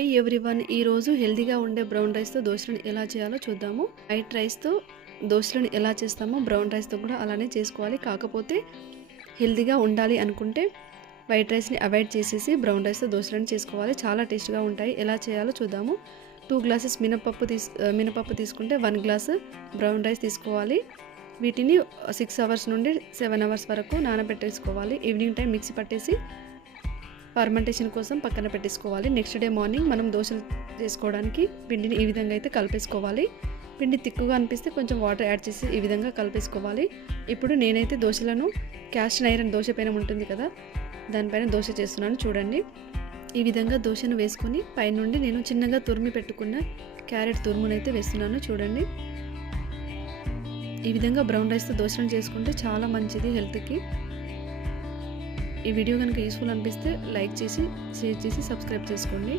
Hi everyone, ఈరోజు హెల్తీగా ఉండే బ్రౌన్ రైస్తో దోశలను ఎలా చేయాలో చూద్దాము. వైట్ రైస్తో దోశలను ఎలా చేస్తామో బ్రౌన్ రైస్తో కూడా అలానే చేసుకోవాలి. కాకపోతే హెల్తీగా ఉండాలి అనుకుంటే వైట్ రైస్ని అవాయిడ్ చేసేసి బ్రౌన్ రైస్తో దోశలను చేసుకోవాలి. చాలా టేస్ట్గా ఉంటాయి. ఎలా చేయాలో చూద్దాము. 2 గ్లాసెస్ మినపప్పు తీసుకుంటే 1 గ్లాసు బ్రౌన్ రైస్ తీసుకోవాలి. వీటిని 6 అవర్స్ నుండి 7 అవర్స్ వరకు నానబెట్టేసుకోవాలి. ఈవినింగ్ టైం మిక్సీ పట్టేసి ఫర్మెంటేషన్ కోసం పక్కన పెట్టేసుకోవాలి. నెక్స్ట్ డే మార్నింగ్ మనం దోశలు చేసుకోవడానికి పిండిని ఈ విధంగా అయితే కలిపేసుకోవాలి. పిండి తిక్కుగా అనిపిస్తే కొంచెం వాటర్ యాడ్ చేసి ఈ విధంగా కలిపేసుకోవాలి. ఇప్పుడు నేనైతే దోశలను క్యాస్ట్ ఐరన్ దోశ పైన ఉంటుంది కదా, దానిపైన దోశ చేస్తున్నాను. చూడండి, ఈ విధంగా దోశను వేసుకొని పైనుండి నేను చిన్నగా తురిమి పెట్టుకున్న క్యారెట్ తురుమునైతే వేస్తున్నాను. చూడండి, ఈ విధంగా బ్రౌన్ రైస్తో దోశలను చేసుకుంటే చాలా మంచిది హెల్త్కి. ఈ వీడియో కనుక యూస్ఫుల్ అనిపిస్తే లైక్ చేసి, షేర్ చేసి, సబ్స్క్రైబ్ చేసుకోండి.